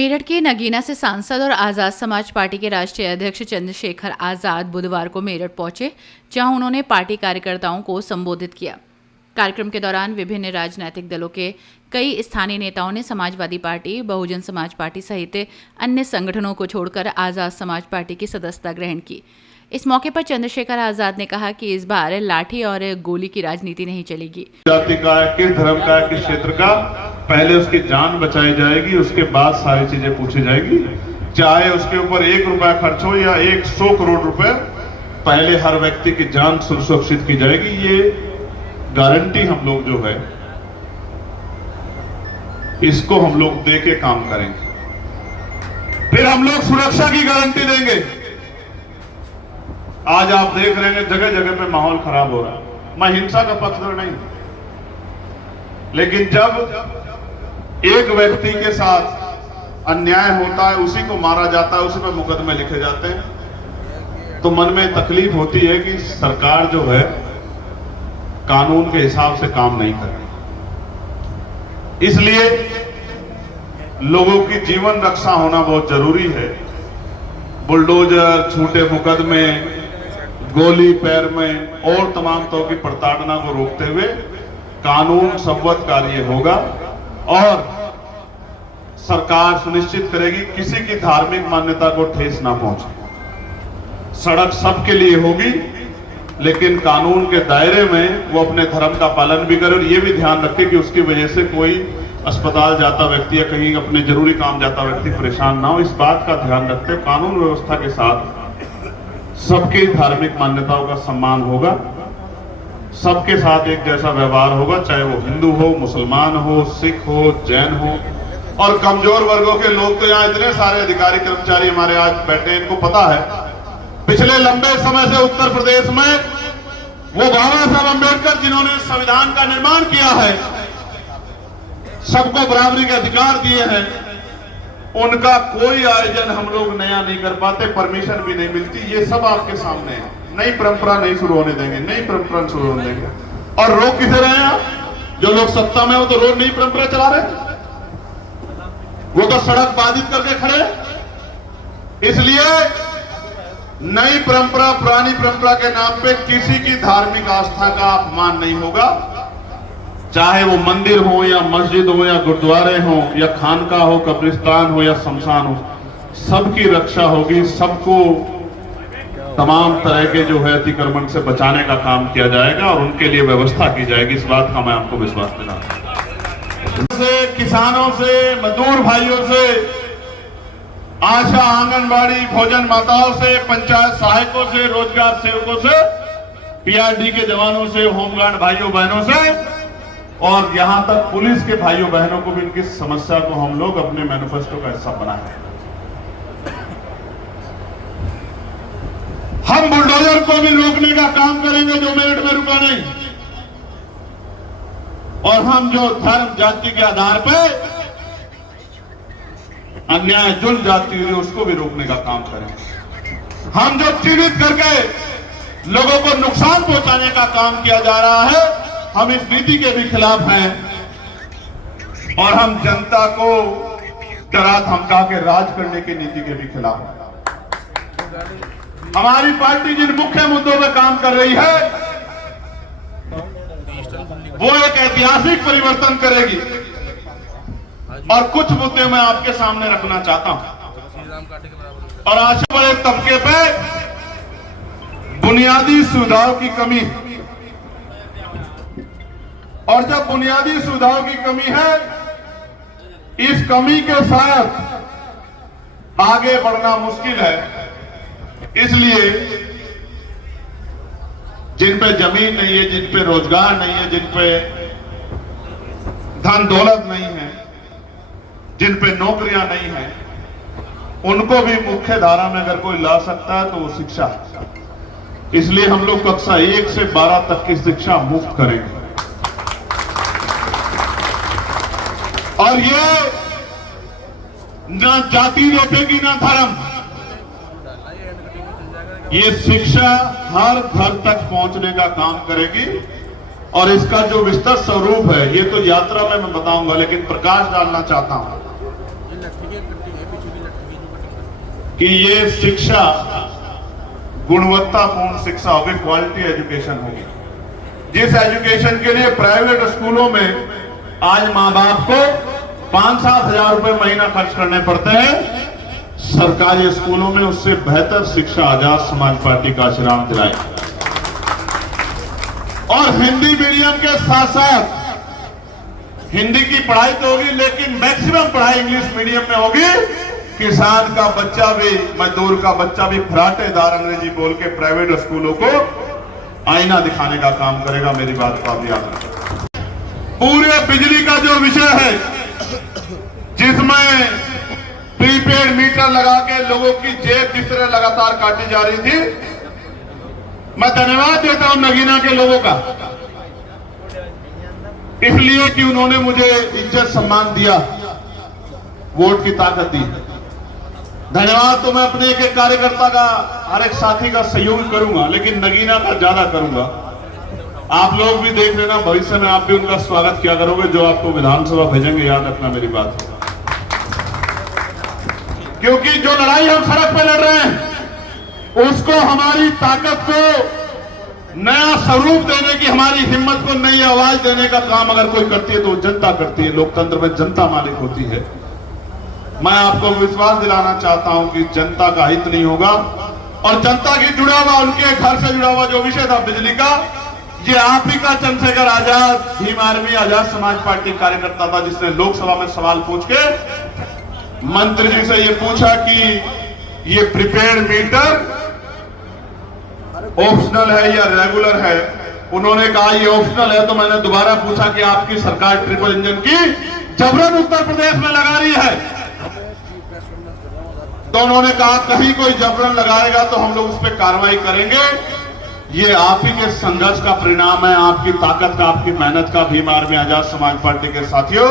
मेरठ के नगीना से सांसद और आज़ाद समाज पार्टी के राष्ट्रीय अध्यक्ष चंद्रशेखर आज़ाद बुधवार को मेरठ पहुंचे, जहां उन्होंने पार्टी कार्यकर्ताओं को संबोधित किया। कार्यक्रम के दौरान विभिन्न राजनीतिक दलों के कई स्थानीय नेताओं ने समाजवादी पार्टी, बहुजन समाज पार्टी सहित अन्य संगठनों को छोड़कर आज़ाद समाज पार्टी की सदस्यता ग्रहण की। इस मौके पर चंद्रशेखर आज़ाद ने कहा कि इस बार लाठी और गोली की राजनीति नहीं चलेगी। जाति का है, किस धर्म का है, किस क्षेत्र का, पहले उसकी जान बचाई जाएगी, उसके बाद सारी चीजें पूछी जाएगी। चाहे उसके ऊपर 1 रुपया खर्च हो या 100 करोड़ रुपए, पहले हर व्यक्ति की जान सुरक्षित की जाएगी। ये गारंटी हम लोग जो है इसको हम लोग दे के काम करेंगे। फिर हम लोग सुरक्षा की गारंटी देंगे। आज आप देख रहे हैं जगह जगह पे माहौल खराब हो रहा है। मैं हिंसा का पक्षधर नहीं, लेकिन जब एक व्यक्ति के साथ अन्याय होता है, उसी को मारा जाता है, उसी पर मुकदमे लिखे जाते हैं, तो मन में तकलीफ होती है कि सरकार जो है कानून के हिसाब से काम नहीं कर रही। इसलिए लोगों की जीवन रक्षा होना बहुत जरूरी है। बुलडोजर, झूठे मुकदमे, गोली पैर में और तमाम तरह की प्रताड़ना को रोकते हुए कानून संवत कार्य होगा और सरकार सुनिश्चित करेगी किसी की धार्मिक मान्यता को ठेस ना पहुंचे। सड़क सबके लिए होगी, लेकिन कानून के दायरे में वो अपने धर्म का पालन भी करे और ये भी ध्यान रखे कि उसकी वजह से कोई अस्पताल जाता व्यक्ति या कहीं अपने जरूरी काम जाता व्यक्ति परेशान ना हो। इस बात का ध्यान रखते हुए कानून व्यवस्था के साथ सबके धार्मिक मान्यताओं का सम्मान होगा, सबके साथ एक जैसा व्यवहार होगा, चाहे वो हिंदू हो, मुसलमान हो, सिख हो, जैन हो। और कमजोर वर्गों के लोग तो यहाँ इतने सारे अधिकारी कर्मचारी हमारे आज बैठे हैं, इनको पता है पिछले लंबे समय से उत्तर प्रदेश में वो बाबा साहब अम्बेडकर जिन्होंने संविधान का निर्माण किया है, सबको बराबरी के अधिकार दिए हैं, उनका कोई आयोजन हम लोग नया नहीं कर पाते, परमिशन भी नहीं मिलती। ये सब आपके सामने है। नई परंपरा नहीं शुरू होने देंगे, नई परंपरा शुरू होने देंगे। और रोक किसे रहे हैं आप? जो लोग सत्ता में हो तो रोज नई परंपरा चला रहे, वो तो सड़क बाधित करके खड़े। इसलिए नई परंपरा, पुरानी परंपरा के नाम पे किसी की धार्मिक आस्था का अपमान नहीं होगा। चाहे वो मंदिर हो या मस्जिद हो या गुरुद्वारे हो या खानका हो, कब्रिस्तान हो या शमशान हो, सबकी रक्षा होगी। सबको तमाम तरह के जो है अतिक्रमण से बचाने का काम किया जाएगा और उनके लिए व्यवस्था की जाएगी। इस बात का मैं आपको विश्वास दिलाता हूं। से किसानों से, मजदूर भाइयों से, आशा, आंगनबाड़ी, भोजन माताओं से, पंचायत सहायकों से, रोजगार सेवकों से, पीआरडी के जवानों से, होमगार्ड भाइयों बहनों से और यहां तक पुलिस के भाइयों बहनों को भी इनकी समस्या को हम लोग अपने मैनिफेस्टो का हिस्सा बनाए। हम बुलडोजर को भी रोकने का काम करेंगे जो मेरठ में रुका नहीं, और हम जो धर्म जाति के आधार पर अन्याय जुल्म जाती हुई उसको भी रोकने का काम करेंगे। हम जो चिन्हित करके लोगों को नुकसान पहुंचाने का काम किया जा रहा है, हम इस नीति के भी खिलाफ हैं और हम जनता को डरा धमका के राज करने की नीति के भी खिलाफ हैं। हमारी पार्टी जिन मुख्य मुद्दों पर काम कर रही है वो एक ऐतिहासिक परिवर्तन करेगी और कुछ मुद्दे मैं आपके सामने रखना चाहता हूं। और आज बड़े तबके पे बुनियादी सुविधाओं की कमी, और जब बुनियादी सुविधाओं की कमी है, इस कमी के साथ आगे बढ़ना मुश्किल है। इसलिए जिन पे जमीन नहीं है, जिन पे रोजगार नहीं है, जिन पे धन दौलत नहीं है, जिन पे नौकरियां नहीं है, उनको भी मुख्य धारा में अगर कोई ला सकता है तो वो शिक्षा है। इसलिए हम लोग कक्षा 1 से 12 तक की शिक्षा मुफ्त करेंगे। और ये ना जाति देखेगी ना धर्म, ये शिक्षा हर घर तक पहुंचने का काम करेगी। और इसका जो विस्तृत स्वरूप है ये तो यात्रा में मैं बताऊंगा, लेकिन प्रकाश डालना चाहता हूं कि ये शिक्षा गुणवत्तापूर्ण शिक्षा होगी, क्वालिटी एजुकेशन होगी। जिस एजुकेशन के लिए प्राइवेट स्कूलों में आज मां बाप को 5-7 हजार रुपए महीना खर्च करने पड़ते हैं, सरकारी स्कूलों में उससे बेहतर शिक्षा आजाद समाज पार्टी का आशीर्वाद दिलाए। और हिंदी मीडियम के साथ साथ हिंदी की पढ़ाई तो होगी, लेकिन मैक्सिमम पढ़ाई इंग्लिश मीडियम में होगी। किसान का बच्चा भी, मजदूर का बच्चा भी फराटेदार अंग्रेजी बोल के प्राइवेट स्कूलों को आईना दिखाने का काम करेगा। मेरी बात को आप याद रखें। पूरे बिजली का जो विषय है, जिसमें प्रीपेड मीटर लगा के लोगों की जेब जिस तरह लगातार काटी जा रही थी, मैं धन्यवाद देता हूं नगीना के लोगों का, इसलिए कि उन्होंने मुझे इज्जत सम्मान दिया, वोट की ताकत दी। धन्यवाद तो मैं अपने एक एक कार्यकर्ता का, हर एक साथी का सहयोग करूंगा, लेकिन नगीना का ज्यादा करूंगा। आप लोग भी देख लेना, भविष्य में आप भी उनका स्वागत किया करोगे, जो आपको विधानसभा भेजेंगे, याद रखना मेरी बात। क्योंकि जो लड़ाई हम सड़क पे लड़ रहे हैं, उसको हमारी ताकत को नया स्वरूप देने की, हमारी हिम्मत को नई आवाज देने का काम अगर कोई करती है तो जनता करती है। लोकतंत्र में जनता मालिक होती है। मैं आपको विश्वास दिलाना चाहता हूं कि जनता का हित नहीं होगा, और जनता की जुड़ा हुआ, उनके घर से जुड़ा हुआ जो विषय था बिजली का, ये आप ही का चंद्रशेखर आजाद, भीम आर्मी, आजाद समाज पार्टी कार्यकर्ता था, जिसने लोकसभा में सवाल पूछ के मंत्री जी से ये पूछा कि ये प्रीपेड मीटर ऑप्शनल है या रेगुलर है। उन्होंने कहा ये ऑप्शनल है, तो मैंने दोबारा पूछा कि आपकी सरकार ट्रिपल इंजन की जबरन उत्तर प्रदेश में लगा रही है, तो उन्होंने कहा कहीं कोई जबरन लगाएगा तो हम लोग उस पर कार्रवाई करेंगे। ये आप ही के संघर्ष का परिणाम है, आपकी ताकत का, आपकी मेहनत का, भीम आर्मी आजाद समाज पार्टी के साथियों,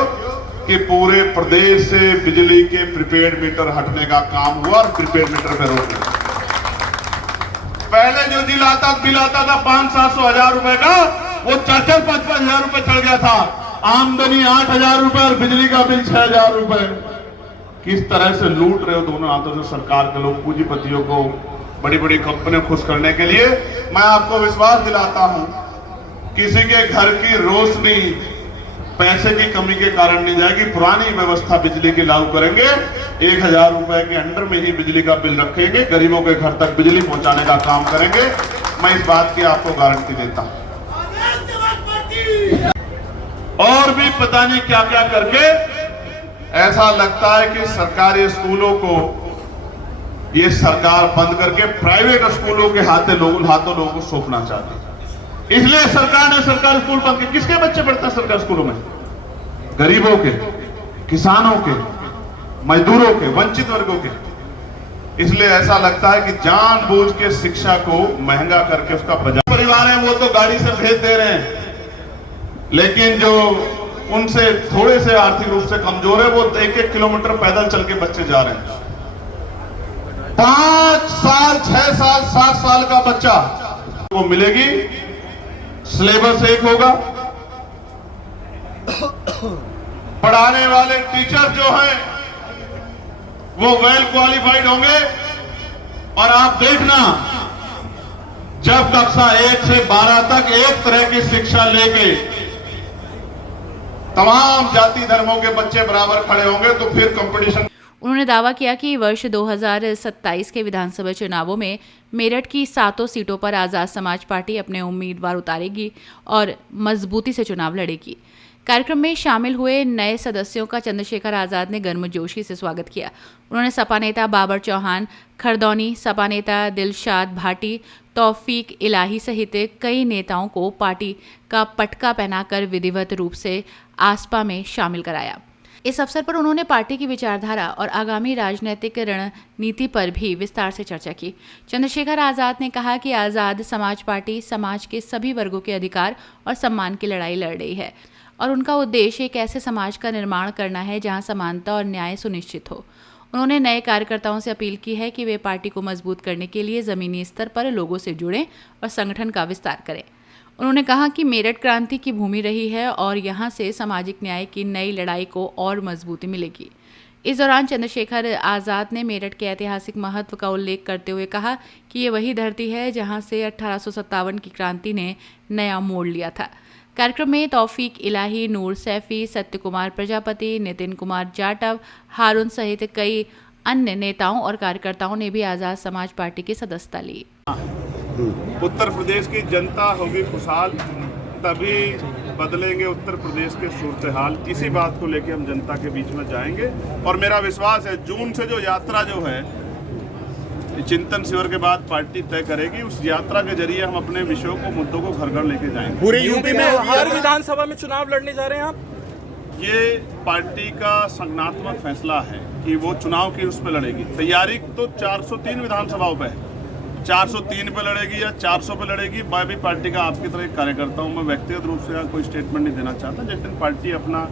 कि पूरे प्रदेश से बिजली के प्रीपेड मीटर हटने का काम हुआ और प्रीपेड मीटर पे रोक लगा। पहले जो बिल आता था 500-700 हजार रुपए का, वो 4-5 हजार रुपए चढ़ गया था। आमदनी 8 हजार रुपए और बिजली का बिल 6 हजार रुपए। किस तरह से लूट रहे हो दोनों हाथों से सरकार के लोग, पूंजीपतियों को, बड़ी बड़ी कंपनियां खुश करने के लिए। मैं आपको विश्वास दिलाता हूं, किसी के घर की रोशनी पैसे की कमी के कारण नहीं जाएगी। पुरानी व्यवस्था बिजली की लागू करेंगे, 1000 रुपए के अंडर में ही बिजली का बिल रखेंगे, गरीबों के घर तक बिजली पहुंचाने का काम करेंगे। मैं इस बात की आपको गारंटी देता हूं। और भी पता नहीं क्या क्या करके ऐसा लगता है कि सरकारी स्कूलों को ये सरकार बंद करके प्राइवेट स्कूलों के हाथों लोगों को सौंपना चाहती है। इसलिए सरकार ने सरकारी स्कूल बंद किए। किसके बच्चे पढ़ते हैं सरकारी स्कूलों में? गरीबों के, किसानों के, मजदूरों के, वंचित वर्गों के। इसलिए ऐसा लगता है कि जानबूझ के शिक्षा को महंगा करके उसका परिवार है वो तो गाड़ी से भेज दे रहे हैं, लेकिन जो उनसे थोड़े से आर्थिक रूप से कमजोर है वो 1-1 किलोमीटर पैदल चल के बच्चे जा रहे हैं। 5 साल, 6 साल, 7 साल का बच्चा को मिलेगी, सिलेबस एक होगा, पढ़ाने वाले टीचर जो हैं वो वेल क्वालिफाइड होंगे। और आप देखना, जब कक्षा 1 से 12 तक एक तरह की शिक्षा लेके तमाम जाति धर्मों के बच्चे बराबर खड़े होंगे तो फिर कंपटीशन। उन्होंने दावा किया कि वर्ष 2027 के विधानसभा चुनावों में मेरठ की 7 सीटों पर आज़ाद समाज पार्टी अपने उम्मीदवार उतारेगी और मजबूती से चुनाव लड़ेगी। कार्यक्रम में शामिल हुए नए सदस्यों का चंद्रशेखर आज़ाद ने गर्मजोशी से स्वागत किया। उन्होंने सपा नेता बाबर चौहान खरदौनी, सपा नेता दिलशाद भाटी, तौफीक इलाही सहित कई नेताओं को पार्टी का पटका पहनाकर विधिवत रूप से आसपा में शामिल कराया। इस अवसर पर उन्होंने पार्टी की विचारधारा और आगामी राजनीतिक रणनीति पर भी विस्तार से चर्चा की। चंद्रशेखर आज़ाद ने कहा कि आज़ाद समाज पार्टी समाज के सभी वर्गों के अधिकार और सम्मान की लड़ाई लड़ रही है और उनका उद्देश्य एक ऐसे समाज का निर्माण करना है जहां समानता और न्याय सुनिश्चित हो। उन्होंने नए कार्यकर्ताओं से अपील की है कि वे पार्टी को मजबूत करने के लिए ज़मीनी स्तर पर लोगों से जुड़ें और संगठन का विस्तार करें। उन्होंने कहा कि मेरठ क्रांति की भूमि रही है और यहां से सामाजिक न्याय की नई लड़ाई को और मजबूती मिलेगी। इस दौरान चंद्रशेखर आज़ाद ने मेरठ के ऐतिहासिक महत्व का उल्लेख करते हुए कहा कि ये वही धरती है जहां से 1857 की क्रांति ने नया मोड़ लिया था। कार्यक्रम में तौफीक इलाही, नूर सैफी, सत्य कुमार प्रजापति, नितिन कुमार जाटव, हारून सहित कई अन्य नेताओं और कार्यकर्ताओं ने भी आज़ाद समाज पार्टी की सदस्यता ली। उत्तर प्रदेश की जनता होगी खुशहाल, तभी बदलेंगे उत्तर प्रदेश के सूरत हाल। इसी बात को लेकर हम जनता के बीच में जाएंगे और मेरा विश्वास है जून से जो यात्रा जो है चिंतन शिविर के बाद पार्टी तय करेगी, उस यात्रा के जरिए हम अपने विषयों को, मुद्दों को घर घर लेके जाएंगे। पूरे यूपी में हर विधानसभा में चुनाव लड़ने जा रहे हैं आप? ये पार्टी का संज्ञानात्मक फैसला है कि वो चुनाव की उस पर लड़ेगी। तैयारी तो 403 विधानसभाओं पे है, 403 पे लड़ेगी या 400 पे लड़ेगी। मैं भी पार्टी का आपकी तरह एक कार्यकर्ता हूँ, मैं व्यक्तिगत रूप से कोई स्टेटमेंट नहीं देना चाहता। जिस दिन पार्टी अपना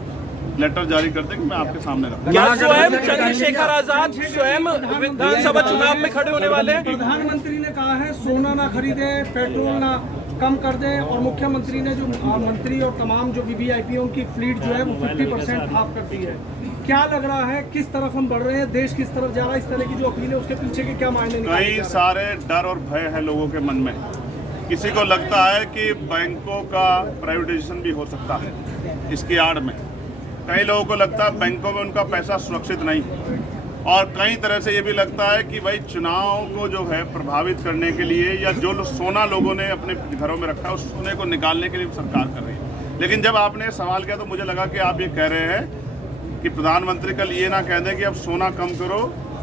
लेटर जारी कर देगी मैं आपके सामने रखूंगा। क्या स्वयं चंद्रशेखर आजाद स्वयं विधानसभा चुनाव में खड़े होने वाले हैं? प्रधानमंत्री ने कहा है सोना ना खरीदे, पेट्रोल ना कम कर दे, और मुख्यमंत्री ने जो मंत्री और तमाम जो वीवीआईपीओ की फ्लीट जो है वो 50% हाफ कर दी है। क्या लग रहा है किस तरफ हम बढ़ रहे हैं, देश किस तरफ जा रहा है? इस तरह की जो अपील है उसके पीछे के क्या मायने? कई सारे डर और भय है लोगों के मन में। किसी को लगता है कि बैंकों का प्राइवेटाइजेशन भी हो सकता है इसकी आड़ में। कई लोगों को लगता है बैंकों में उनका पैसा सुरक्षित नहीं, और कई तरह से ये भी लगता है कि भाई चुनाव को जो है प्रभावित करने के लिए या जो सोना लोगों ने अपने घरों में रखा है उस सोने को निकालने के लिए सरकार कर रही है। लेकिन जब आपने सवाल किया तो मुझे लगा कि आप ये कह रहे हैं कि प्रधानमंत्री कल ये ना कह दें कि अब सोना कम करो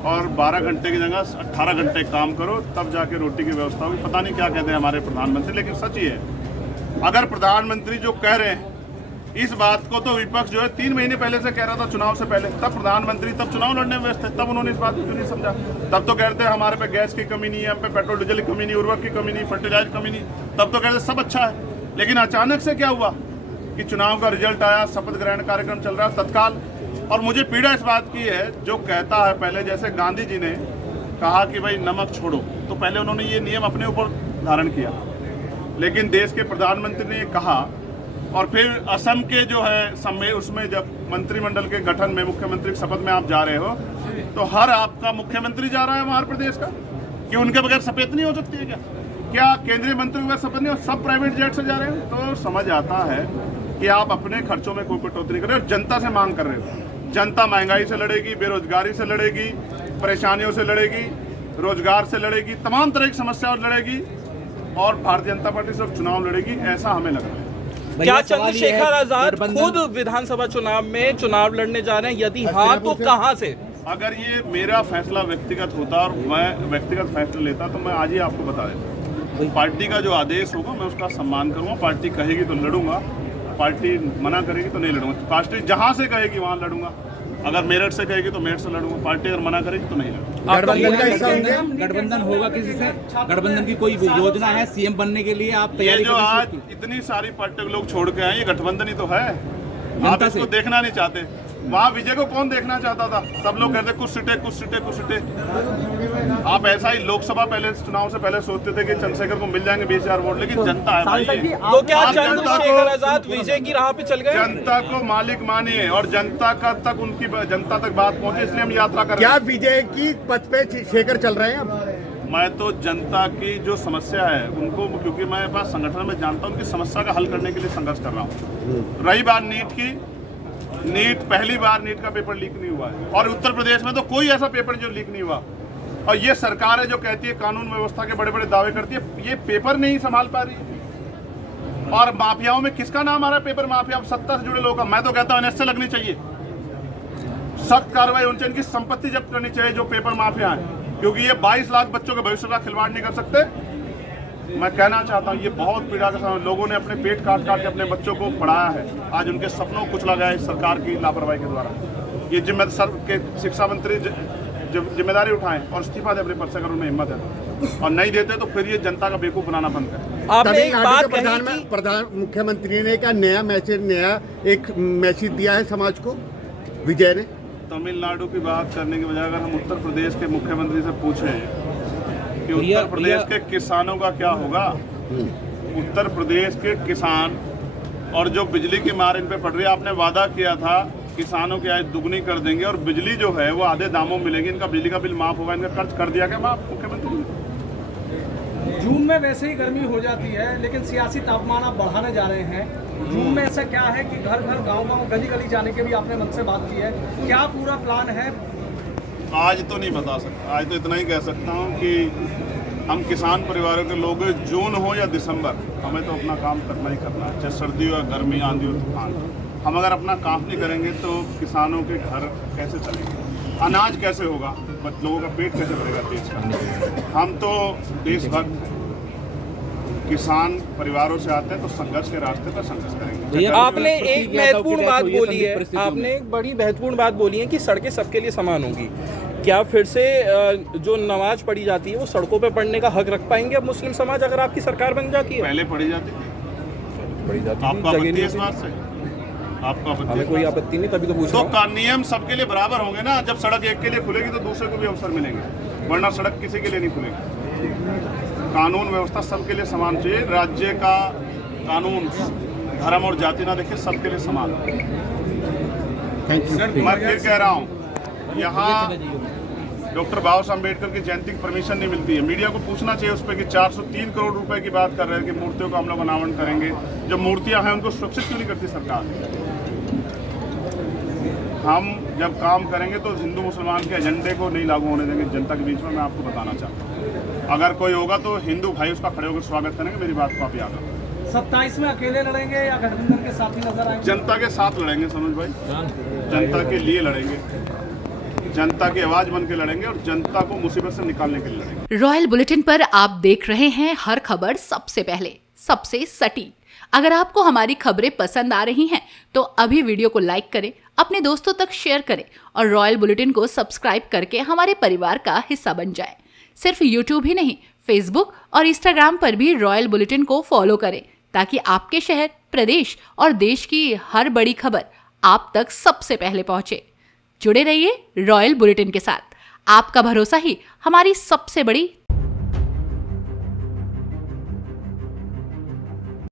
और 12 घंटे की जगह 18 घंटे काम करो, तब जाके रोटी की व्यवस्था होगी। पता नहीं क्या कहते हैं हमारे प्रधानमंत्री, लेकिन सच ही है। अगर प्रधानमंत्री जो कह रहे हैं इस बात को तो विपक्ष जो है 3 महीने पहले से कह रहा था, चुनाव से पहले। तब प्रधानमंत्री तब चुनाव लड़ने में व्यस्त थे, तब उन्होंने इस बात को क्यों नहीं समझा? तब तो कहते हैं हमारे पे गैस की कमी नहीं है, हम पे पेट्रोल डीजल की कमी नहीं, उर्वरक की कमी नहीं, फर्टिलाइजर की कमी नहीं। तब तो कहते सब अच्छा है। लेकिन अचानक से क्या हुआ कि चुनाव का रिजल्ट आया, शपथ ग्रहण कार्यक्रम चल रहा है तत्काल। और मुझे पीड़ा इस बात की है जो कहता है पहले, जैसे गांधी जी ने कहा कि भाई नमक छोड़ो, तो पहले उन्होंने ये नियम अपने ऊपर धारण किया। लेकिन देश के प्रधानमंत्री ने कहा, और फिर असम के जो है उसमें जब मंत्रिमंडल के गठन में मुख्यमंत्री की शपथ में आप जा रहे हो तो हर आपका मुख्यमंत्री जा रहा है वहाँ प्रदेश का, कि उनके बगैर शपथ नहीं हो सकती है क्या केंद्रीय मंत्री के बगैर शपथ नहीं हो, सब प्राइवेट जेट से जा रहे हो। तो समझ आता है कि आप अपने खर्चों में कोई कटौती कर रहे हो, जनता से मांग कर रहे हो। जनता महंगाई से लड़ेगी, बेरोजगारी से लड़ेगी, परेशानियों से लड़ेगी, रोजगार से लड़ेगी, तमाम तरह की समस्याओं लड़ेगी, और भारतीय जनता पार्टी सब चुनाव लड़ेगी, ऐसा हमें लग रहा है। क्या चंद्रशेखर आजाद खुद विधानसभा चुनाव में चुनाव लड़ने जा रहे हैं? यदि हाँ तो कहां से? अगर ये मेरा फैसला व्यक्तिगत होता और मैं व्यक्तिगत फैसला लेता तो मैं आज ही आपको बता देता। पार्टी का जो आदेश होगा मैं उसका सम्मान करूंगा। पार्टी कहेगी तो लड़ूंगा, पार्टी मना करेगी तो नहीं लड़ूंगा। पार्टी जहां से कहेगी वहां लड़ूंगा। अगर मेरठ से कहेगी तो मेरठ से लड़ूंगा, पार्टी अगर मना करेगी तो नहीं लड़ूंगा। गठबंधन का हिस्सा होंगे? गठबंधन होगा किसी से? गठबंधन की कोई योजना है सीएम बनने के लिए? आप ये जो आज इतनी सारी पार्टी के लोग छोड़ के आए, ये गठबंधन ही तो है। आप इसको देखना नहीं चाहते। वहाँ विजय को कौन देखना चाहता था? सब लोग कहते कुछ सीटें, कुछ सीटें, कुछ सीटें। आप ऐसा ही लोकसभा पहले चुनाव से पहले सोचते थे कि चंद्रशेखर को मिल जाएंगे 20,000 वोट, लेकिन जनता है भाई। तो क्या चंद्रशेखर आजाद विजय की राह पे चल गए? जनता को मालिक मानिए और जनता तक बात पहुंचे, इसलिए हम यात्रा कर रहे हैं। क्या विजय की पथ पे शेखर चल रहे हैं अब? मैं तो जनता की जो समस्या है उनको, क्योंकि मैं पास संगठन में जानता हूँ, उनकी समस्या का हल करने के लिए संघर्ष कर रहा हूँ। रही बात नीट की, नीट पहली बार नीट का पेपर लीक नहीं हुआ है, और उत्तर प्रदेश में तो कोई ऐसा पेपर जो लीक नहीं हुआ। और ये सरकार है जो कहती है कानून व्यवस्था के बड़े बड़े दावे करती है, ये पेपर नहीं संभाल पा रही है। और माफियाओं में किसका नाम आ रहा है? पेपर माफिया, सत्ता से जुड़े लोगों का। मैं तो कहता हूँ एनएसए लगनी चाहिए, सख्त कार्रवाई उनसे, इनकी संपत्ति जब्त करनी चाहिए जो पेपर माफिया है, क्योंकि ये 22 लाख बच्चों के भविष्य का खिलवाड़ नहीं कर सकते। मैं कहना चाहता हूँ ये बहुत पीड़ा का समय, लोगों ने अपने पेट काट काट के अपने बच्चों को पढ़ाया है, आज उनके सपनों को कुचला गया है इस सरकार की लापरवाही के द्वारा। ये शिक्षा मंत्री जिम्मेदारी उठाएं और इस्तीफा दे अपने पद से, अगर उन्हें हिम्मत है, और नहीं देते तो फिर ये जनता का बेवकूफ बनाना बंद करें। आपने एक बात कही, मुख्यमंत्री ने का नया मैसेज दिया है समाज को विजय ने। तमिलनाडु की बात करने के बजाय अगर हम उत्तर प्रदेश के मुख्यमंत्री से पूछें कि उत्तर प्रदेश के किसानों का क्या होगा, उत्तर प्रदेश के किसान और जो बिजली की मार इन पे पड़ रही है, आपने वादा किया था किसानों की आय दुगनी कर देंगे और बिजली जो है वो आधे दामों में मिलेगी। इनका बिजली का बिल माफ होगा। इनका कर्ज कर दिया क्या माफ मुख्यमंत्री ने? जून में वैसे ही गर्मी हो जाती है, लेकिन सियासी तापमान आप बढ़ाने जा रहे हैं। जून में ऐसा क्या है कि घर घर गांव गांव गली गली जाने के भी आपने मन से बात की है, क्या पूरा प्लान है? आज तो नहीं बता सकता। आज तो इतना ही कह सकता हूँ कि हम किसान परिवारों के लोग, जून हो या दिसंबर, हमें तो अपना काम करना ही करना है, चाहे सर्दी हो, गर्मी, आंधी हो, तूफान। हम अगर अपना काम नहीं करेंगे तो किसानों के घर कैसे चलेंगे, अनाज कैसे होगा, लोगों का पेट कैसे भरेगा देश का। हम तो देशभक्त किसान परिवारों से आते हैं, तो संघर्ष के रास्ते पर संघर्ष करेंगे। आपने एक महत्वपूर्ण बात बोली है, आपने एक बड़ी महत्वपूर्ण बात बोली है कि सड़कें सबके लिए समान होंगी। क्या फिर से जो नमाज पढ़ी जाती है वो सड़कों पे पढ़ने का हक रख पाएंगे अब मुस्लिम समाज, अगर आपकी सरकार बन जाती है? पहले पढ़ी जाती थी। आपका आपत्ति है इस बात से? आपका आपत्ति? हमें कोई आपत्ति नहीं, तभी तो पूछ रहा हूं। तो नियम सबके लिए बराबर होंगे ना। जब सड़क एक के लिए खुलेगी तो दूसरे को भी अवसर मिलेंगे, वरना सड़क किसी के लिए नहीं खुलेगी। कानून व्यवस्था सबके लिए समान चाहिए। राज्य का कानून धर्म और जाति ना देखे, सबके लिए समान। मैं फिर कह रहा हूँ, यहाँ डॉक्टर बाबा साहब अम्बेडकर की जयंती की परमिशन नहीं मिलती है। मीडिया को पूछना चाहिए उस पर कि 403 करोड़ रुपए की बात कर रहे हैं कि मूर्तियों का हम लोग अनावरण करेंगे। जो मूर्तियां हैं उनको सुरक्षित क्यों नहीं करती सरकार? हम जब काम करेंगे तो हिंदू मुसलमान के एजेंडे को नहीं लागू होने देंगे जनता के बीच में। मैं आपको बताना चाहता हूँ, अगर कोई होगा तो हिंदू भाई उसका खड़े होकर स्वागत करेंगे। मेरी बात को आप याद रखें। 27 में अकेले लड़ेंगे या गठबंधन के साथ ही नजर आएंगे? जनता के साथ लड़ेंगे सनोज भाई, जनता के लिए लड़ेंगे, जनता की आवाज बन के लड़ेंगे और जनता को मुसीबत से निकालने के लिए लड़ेंगे। रॉयल बुलेटिन पर आप देख रहे हैं हर खबर सबसे पहले, सबसे सटीक। अगर आपको हमारी खबरें पसंद आ रही हैं तो अभी वीडियो को लाइक करें, अपने दोस्तों तक शेयर करें और रॉयल बुलेटिन को सब्सक्राइब करके हमारे परिवार का हिस्सा बन जाएं। सिर्फ यूट्यूब ही नहीं, फेसबुक और इंस्टाग्राम पर भी रॉयल बुलेटिन को फॉलो करें ताकि आपके शहर, प्रदेश और देश की हर बड़ी खबर आप तक सबसे पहले पहुंचे। जुड़े रहिए रॉयल बुलेटिन के साथ। आपका भरोसा ही हमारी सबसे बड़ी